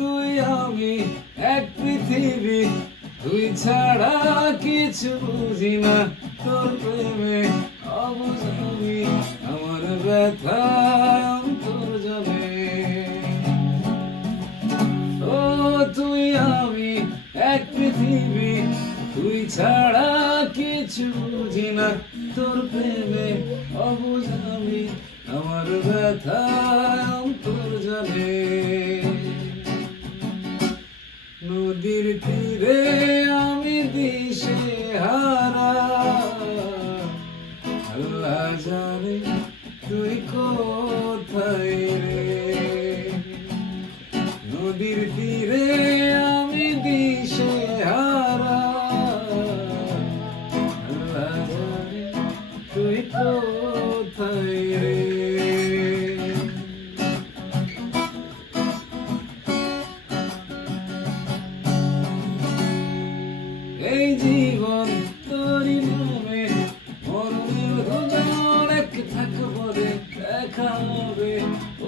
তুই আমি এক পৃথিবী, তুই ছাড়া কিছু বুঝি না তোর প্রেমে অবুঝ আমি, আমার ব্যথা অন্তর জলে। ও তুই আমি এক পৃথিবী, তুই ছাড়া কিছু বুঝি না তোর প্রেমে অবুঝ আমি, আমার ব্যথা অন্তর জলে। নদীর তীরে আমি দিশে হারা, আল্লাহ জানে তুই কোথায় রে। নদীর তীরে আমি দিশে হারা, আল্লাহ জানে তুই কোথায় রে। এই জীবন তোরই নামে, মরণের দুজন এক থাকবো রে, দেখা হবে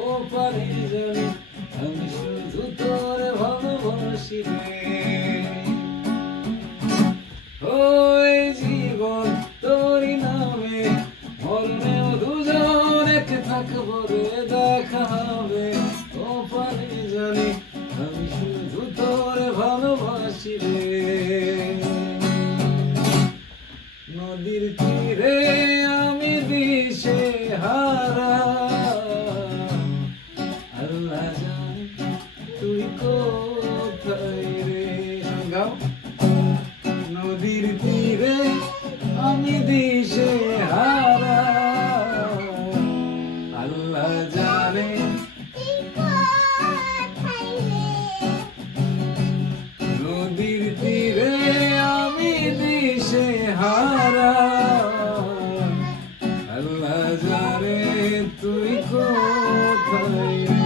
ও পারে জানি, আমি শুধু তোরে ভালোবাসি রে। ও এই জীবন তোরই নামে, মরণের দুজন এক থাকবো রে, দেখা হবে ও পারে জানি, আমি শুধু তোরে ভালোবাসি রে। নদীর তীরে আমি দিশে হারা, আল্লাহ জানে তুই কোথায় রে। গাও। নদীর তীরে আমি দিশে হারা, আল্লাহ জানে নদীর তীরে আমি দিশে হারা, আল্লাহ জানে তুই কোথায়।